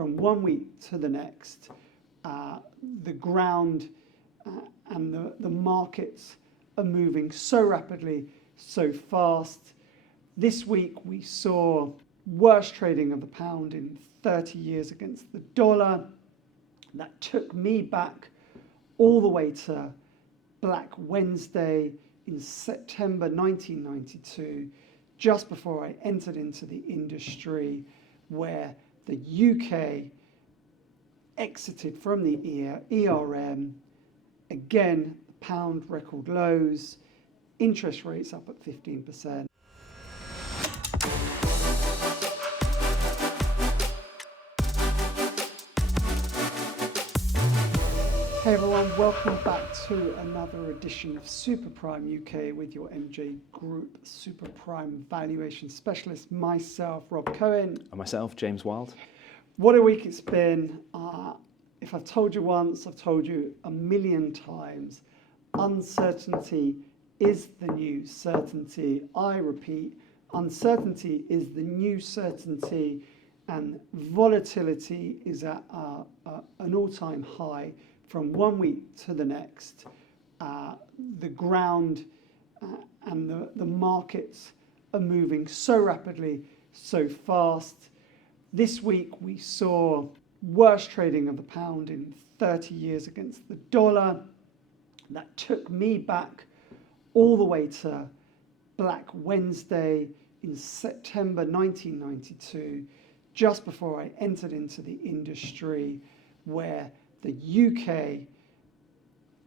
from 1 week to the next. The ground and the markets are moving so rapidly, so fast. This week we saw worst trading of the pound in 30 years against the dollar. That took me back all the way to Black Wednesday in September 1992, just before I entered into the industry, where the UK exited from the ERM. Again, the pound record lows, interest rates up at 15%. Hey everyone, welcome back to another edition of Super Prime UK with your MJ Group Super Prime Valuation Specialist, myself, Rob Cohen. And myself, James Wild. What a week it's been. If I've told you once, I've told you a million times. Uncertainty is the new certainty. I repeat, uncertainty is the new certainty, and volatility is at an all-time high from 1 week to the next. The ground and the markets are moving so rapidly, so fast. This week we saw worst trading of the pound in 30 years against the dollar. That took me back all the way to Black Wednesday in September 1992, just before I entered into the industry, where the UK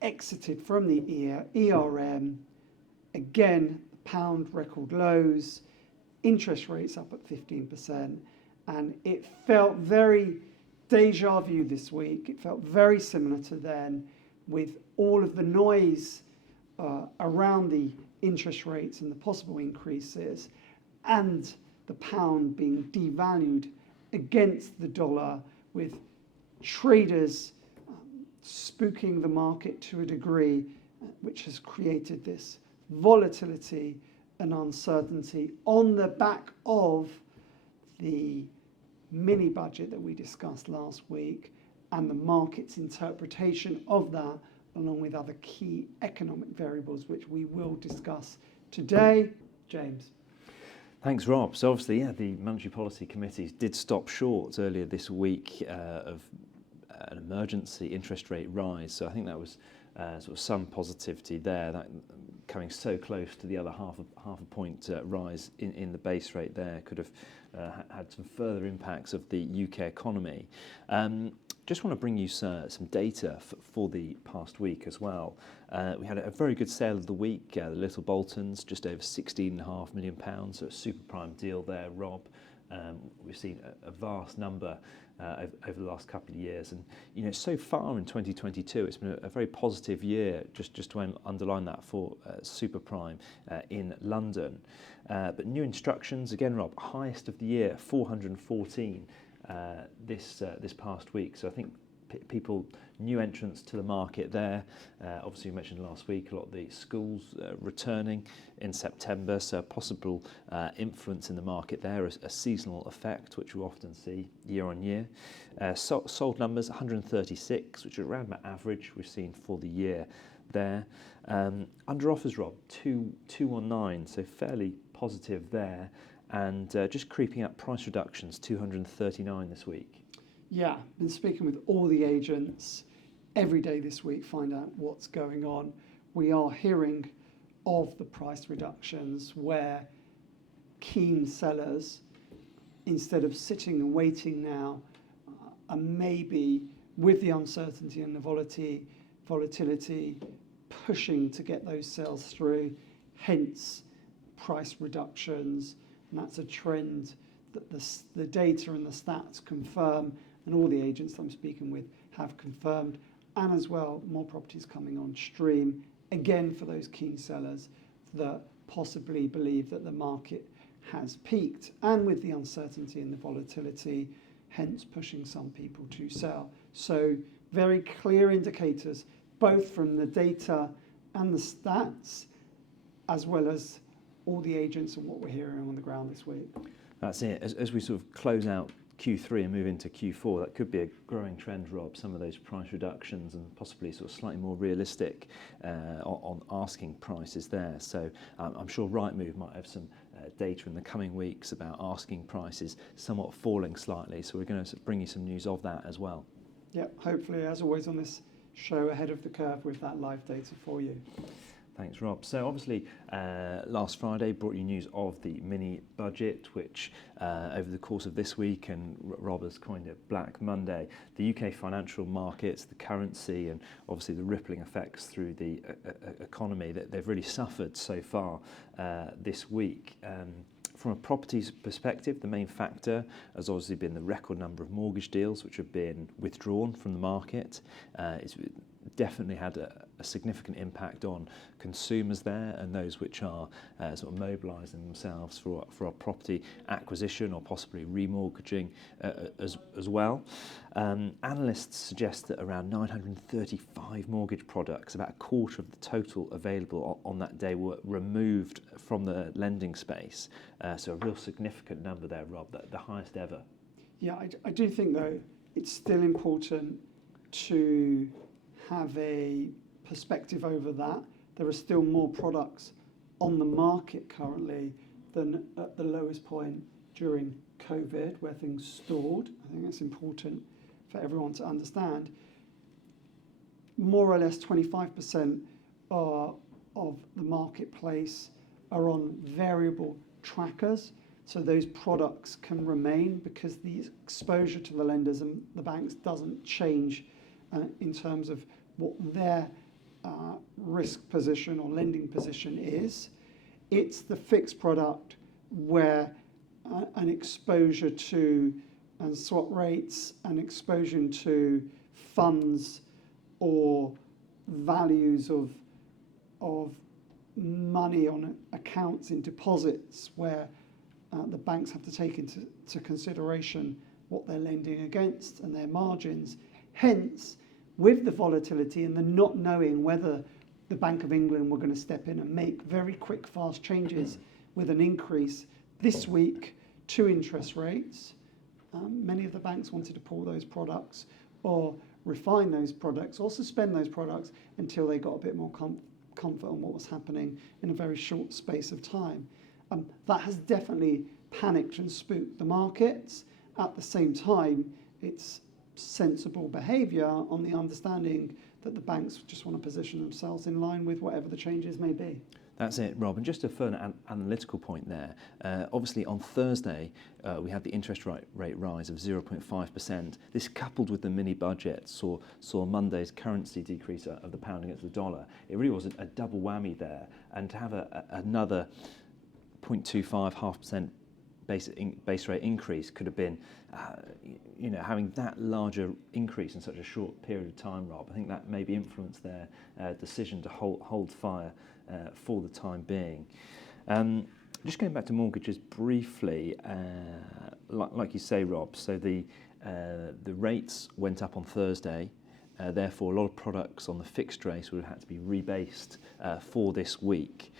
exited from the ERM. Again, the pound record lows, interest rates up at 15%. And it felt very deja vu this week. It felt very similar to then, with all of the noise around the interest rates and the possible increases, and the pound being devalued against the dollar, with traders spooking the market to a degree, which has created this volatility and uncertainty on the back of the mini budget that we discussed last week and the market's interpretation of that, along with other key economic variables, which we will discuss today. James. Thanks, Rob. So obviously, the Monetary Policy Committee did stop short earlier this week of an emergency interest rate rise. So I think that was sort of some positivity there, that coming so close to the other half a point rise in the base rate there could have had some further impacts of the UK economy. Just want to bring you some data for the past week as well. We had a very good sale of the week, the Little Boltons, just over £16.5 million, so a super prime deal there, Rob. We've seen a vast number over the last couple of years, and so far in 2022 it's been a very positive year, just to underline that, for super prime in London. But new instructions again, Rob, highest of the year, 414 this past week. So I think people, new entrants to the market there. Obviously, you mentioned last week a lot of the schools returning in September, so a possible influence in the market there, a seasonal effect, which we often see year on year. Sold numbers 136, which is around about average we've seen for the year there. Under offers, Rob, 219, so fairly positive there, and just creeping up price reductions, 239 this week. Yeah, been speaking with all the agents every day this week, find out what's going on. We are hearing of the price reductions where keen sellers, instead of sitting and waiting now, are maybe, with the uncertainty and the volatility, pushing to get those sales through, hence price reductions. And that's a trend that the data and the stats confirm, and all the agents I'm speaking with have confirmed, and as well more properties coming on stream, again for those keen sellers that possibly believe that the market has peaked, and with the uncertainty and the volatility, hence pushing some people to sell. So very clear indicators, both from the data and the stats, as well as all the agents and what we're hearing on the ground this week. That's it. As we sort of close out Q3 and move into Q4, that could be a growing trend, Rob. Some of those price reductions and possibly sort of slightly more realistic on asking prices there. So I'm sure Rightmove might have some data in the coming weeks about asking prices somewhat falling slightly. So we're going to bring you some news of that as well. Yeah, hopefully, as always on this show, ahead of the curve with that live data for you. Thanks, Rob. So obviously, last Friday brought you news of the mini budget, which over the course of this week, and Rob has coined it Black Monday, the UK financial markets, the currency, and obviously the rippling effects through the economy that they've really suffered so far this week. From a properties perspective, the main factor has obviously been the record number of mortgage deals which have been withdrawn from the market. It's definitely had a significant impact on consumers there and those which are sort of mobilising themselves for a property acquisition or possibly remortgaging as well. Analysts suggest that around 935 mortgage products, about a quarter of the total available on that day, were removed from the lending space. So a real significant number there, Rob, the highest ever. Yeah, I do think, though, it's still important to have a perspective over that. There are still more products on the market currently than at the lowest point during COVID, where things stalled. I think that's important for everyone to understand. More or less 25% of the marketplace are on variable trackers, so those products can remain because the exposure to the lenders and the banks doesn't change in terms of what their risk position or lending position is. It's the fixed product where an exposure to swap rates, an exposure to funds or values of money on accounts in deposits, where the banks have to take into consideration what they're lending against and their margins. Hence, with the volatility and the not knowing whether the Bank of England were going to step in and make very quick, fast changes with an increase this week to interest rates, many of the banks wanted to pull those products or refine those products or suspend those products until they got a bit more comfort on what was happening in a very short space of time. That has definitely panicked and spooked the markets. At the same time, it's sensible behaviour on the understanding that the banks just want to position themselves in line with whatever the changes may be. That's it, Rob. And just a further analytical point there. Obviously, on Thursday, we had the interest rate rise of 0.5%. This, coupled with the mini budget, saw Monday's currency decrease of the pound against the dollar. It really was a double whammy there. And to have another 0.25, 0.5% base rate increase could have been, having that larger increase in such a short period of time, Rob. I think that maybe influenced their decision to hold fire for the time being. Just going back to mortgages briefly, like you say, Rob, so the rates went up on Thursday. Therefore, a lot of products on the fixed rate would have had to be rebased for this week.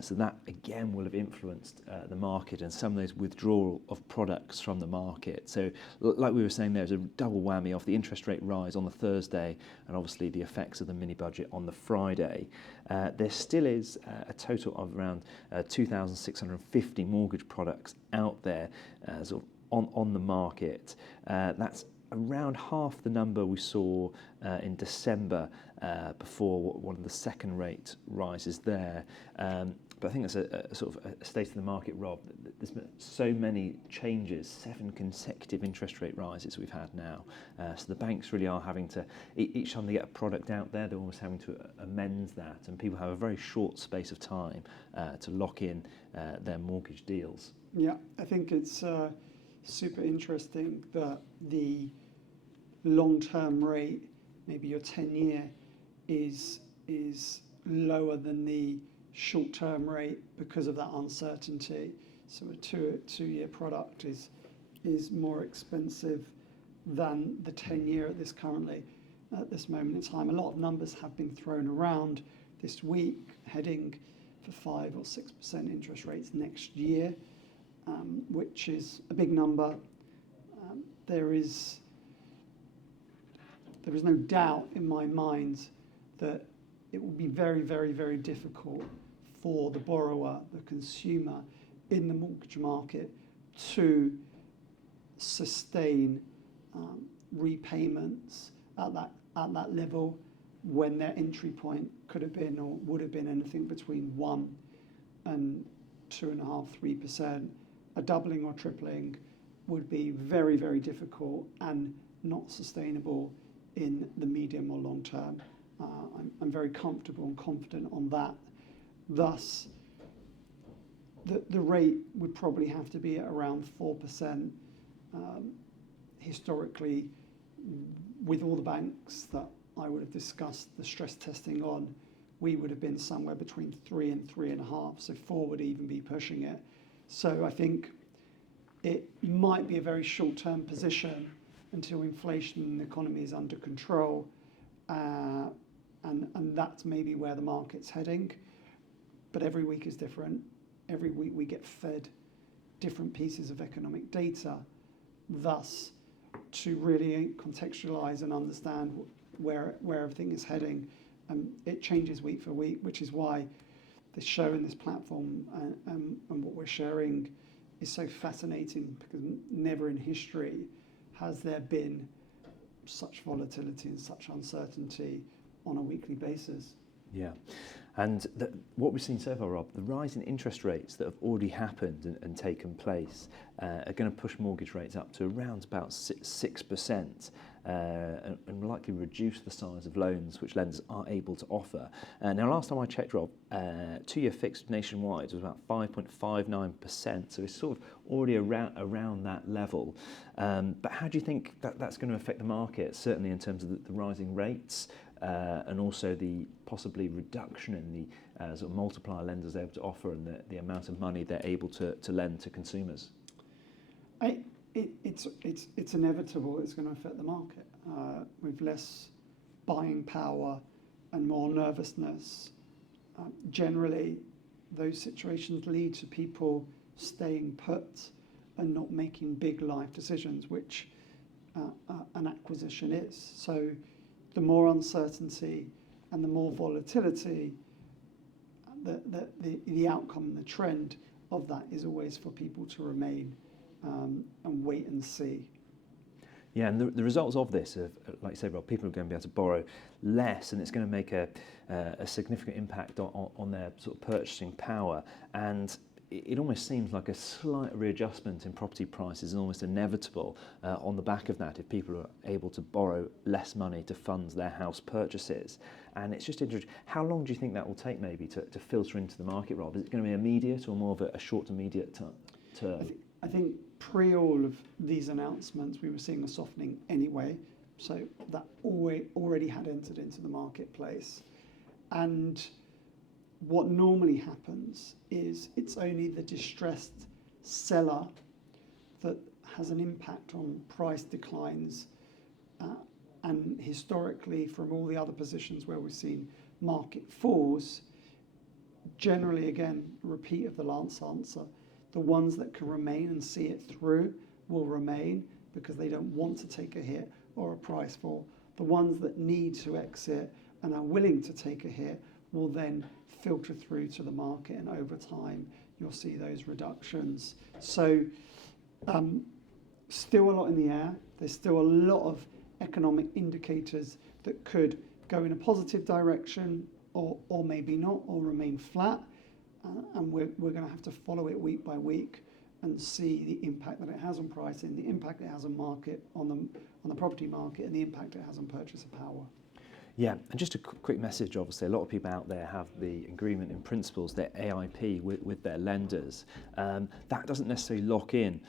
So that, again, will have influenced the market and some of those withdrawal of products from the market. So like we were saying, there's a double whammy of the interest rate rise on the Thursday and obviously the effects of the mini budget on the Friday. There still is a total of around 2,650 mortgage products out there sort of on the market. That's around half the number we saw in December before one of the second rate rises there. But I think that's a sort of a state of the market, Rob. There's been so many changes, 7 consecutive interest rate rises we've had now. So the banks really are having to, each time they get a product out there, they're almost having to amend that. And people have a very short space of time to lock in their mortgage deals. Yeah, I think it's super interesting that the long-term rate, maybe your 10-year, is lower than the short-term rate because of that uncertainty. So a two-year product is more expensive than the 10-year at this moment in time. A lot of numbers have been thrown around this week, heading for 5 or 6% interest rates next year, which is a big number. there is no doubt in my mind that it will be very, very, very difficult for the borrower, the consumer in the mortgage market to sustain repayments at that level when their entry point could have been or would have been anything between 1 and 2.5%, 3%. A doubling or tripling would be very, very difficult and not sustainable in the medium or long term. I'm very comfortable and confident on that. Thus, the rate would probably have to be at around 4%. Historically, with all the banks that I would have discussed the stress testing on, we would have been somewhere between 3 and 3.5, so 4 would even be pushing it. So I think it might be a very short-term position until inflation in the economy is under control, and that's maybe where the market's heading. But every week is different. Every week we get fed different pieces of economic data. Thus, to really contextualize and understand where everything is heading, it changes week for week, which is why this show and this platform and what we're sharing is so fascinating, because never in history has there been such volatility and such uncertainty on a weekly basis. Yeah, and what we've seen so far, Rob, the rise in interest rates that have already happened and taken place are going to push mortgage rates up to around about 6%, and will likely reduce the size of loans which lenders are able to offer. Now, last time I checked, Rob, 2-year fixed nationwide was about 5.59%, so it's sort of already around that level. But how do you think that's going to affect the market, certainly in terms of the rising rates, and also the possibly reduction in the sort of multiplier lenders they're able to offer and the amount of money they're able to lend to consumers? It's inevitable it's going to affect the market. With less buying power and more nervousness, generally those situations lead to people staying put and not making big life decisions, which an acquisition is. So the more uncertainty and the more volatility, the outcome and the trend of that is always for people to remain and wait and see. Yeah, and the results of this, like you say, Rob, people are going to be able to borrow less, and it's going to make a significant impact on their sort of purchasing power. And it almost seems like a slight readjustment in property prices is almost inevitable on the back of that if people are able to borrow less money to fund their house purchases. And it's just interesting, how long do you think that will take maybe to filter into the market, Rob? Is it going to be immediate or more of a short to mediate term? I think pre all of these announcements, we were seeing a softening anyway, so that already had entered into the marketplace. And what normally happens is it's only the distressed seller that has an impact on price declines. And historically, from all the other positions where we've seen market falls, generally, again, repeat of the last answer, the ones that can remain and see it through will remain because they don't want to take a hit or a price fall. The ones that need to exit and are willing to take a hit will then filter through to the market, and over time you'll see those reductions. So still a lot in the air. There's still a lot of economic indicators that could go in a positive direction or maybe not, or remain flat. And we're going to have to follow it week by week and see the impact that it has on pricing, the impact it has on market, on the property market, and the impact it has on purchasing power. Yeah, and just a quick message, obviously, a lot of people out there have the agreement in principles, their AIP with their lenders. That doesn't necessarily lock in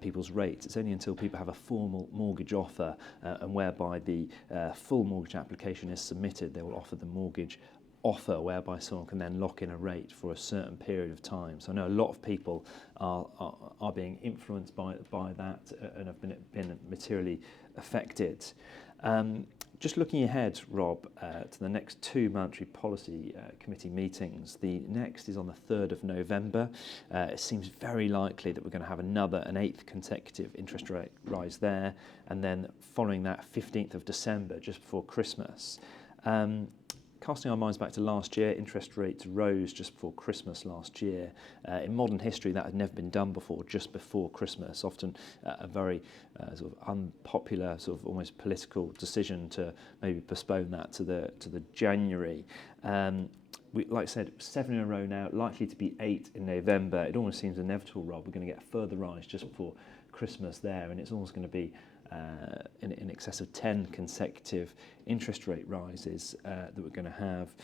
people's rates. It's only until people have a formal mortgage offer and whereby the full mortgage application is submitted, they will offer the mortgage offer whereby someone can then lock in a rate for a certain period of time. So I know a lot of people are being influenced by that and have been materially affected. Just looking ahead, Rob, to the next two monetary policy committee meetings. The next is on the 3rd of November. It seems very likely that we're going to have an 8th consecutive interest rate rise there, and then following that 15th of December, just before Christmas. Casting our minds back to last year, interest rates rose just before Christmas last year. In modern history, that had never been done before, just before Christmas. Often a very sort of unpopular, sort of almost political decision to maybe postpone that to the January. Like I said, 7 in a row now, likely to be 8 in November. It almost seems inevitable, Rob. We're going to get a further rise just before Christmas there, and it's almost going to be in excess of 10 consecutive interest rate rises that we're going to have.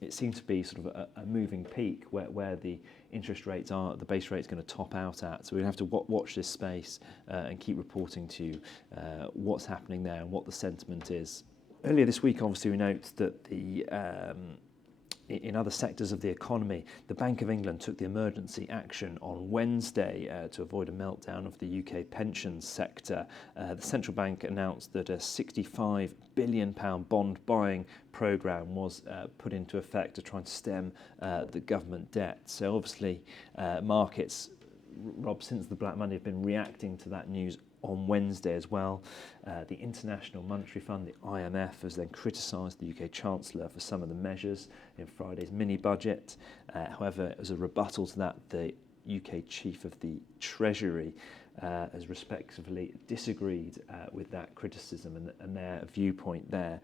It seems to be sort of a moving peak where the interest rates are, the base rate is going to top out at. So we have to watch this space and keep reporting to you what's happening there and what the sentiment is. Earlier this week, obviously, we note that in other sectors of the economy, the Bank of England took the emergency action on Wednesday to avoid a meltdown of the UK pensions sector. The central bank announced that a £65 billion bond buying programme was put into effect to try and stem the government debt. So obviously markets, Rob, since the Black Monday have been reacting to that news on Wednesday as well. The International Monetary Fund, the IMF, has then criticised the UK Chancellor for some of the measures in Friday's mini-budget. However, as a rebuttal to that, the UK Chief of the Treasury has respectively disagreed with that criticism and their viewpoint there.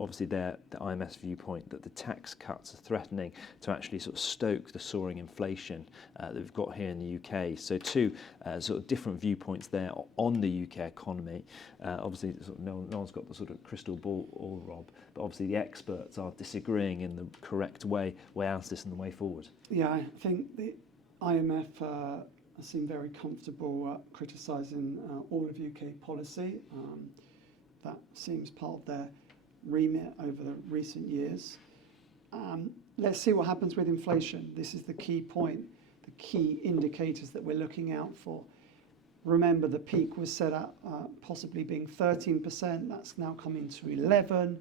Obviously, the IMF's viewpoint that the tax cuts are threatening to actually sort of stoke the soaring inflation that we've got here in the UK. So two sort of different viewpoints there on the UK economy. Obviously, sort of no one's got the sort of crystal ball, Rob, but obviously the experts are disagreeing in the correct way out of this and the way forward. Yeah, I think the IMF seem very comfortable criticising all of UK policy. That seems part of their remit over the recent years. Let's see what happens with inflation. This is the key point, the key indicators that we're looking out for. Remember, the peak was set at possibly being 13%. That's now coming to 11%.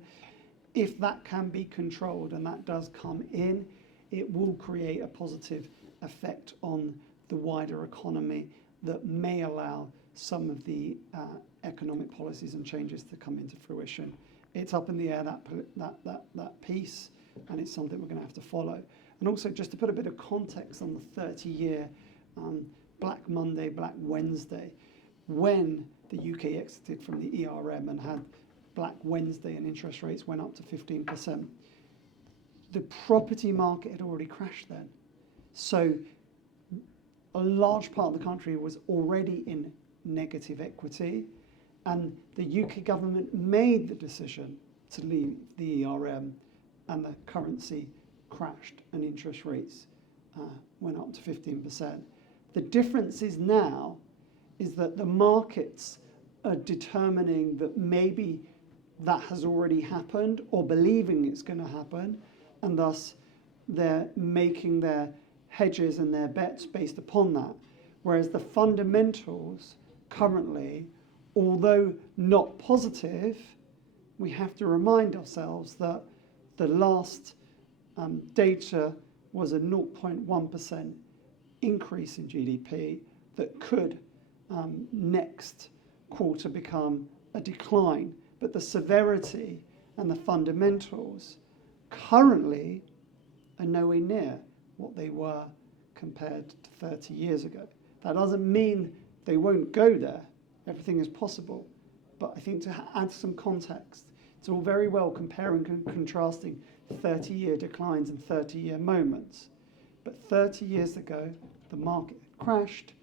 If that can be controlled, and that does come in, it will create a positive effect on the wider economy that may allow some of the economic policies and changes to come into fruition. It's up in the air, that piece, and it's something we're going to have to follow. And also, just to put a bit of context on the 30-year Black Monday, Black Wednesday, when the UK exited from the ERM and had Black Wednesday and interest rates went up to 15%, the property market had already crashed then. So a large part of the country was already in negative equity, and the UK government made the decision to leave the ERM, and the currency crashed and interest rates went up to 15%. The difference is now is that the markets are determining that maybe that has already happened or believing it's going to happen, and thus they're making their hedges and their bets based upon that. Whereas the fundamentals currently, although not positive, we have to remind ourselves that the last data was a 0.1% increase in GDP that could next quarter become a decline. But the severity and the fundamentals currently are nowhere near what they were compared to 30 years ago. That doesn't mean they won't go there. Everything is possible. But I think to add some context, it's all very well comparing and contrasting 30-year declines and 30-year moments. But 30 years ago, the market crashed.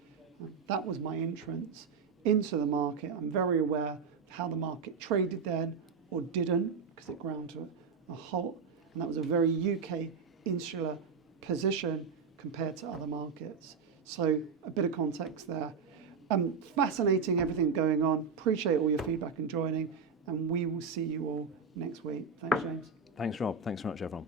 That was my entrance into the market. I'm very aware of how the market traded then or didn't, because it ground to a halt. And that was a very UK insular position compared to other markets. So a bit of context there. Fascinating everything going on. Appreciate all your feedback and joining, and we will see you all next week. Thanks, James. Thanks, Rob. Thanks very much, everyone.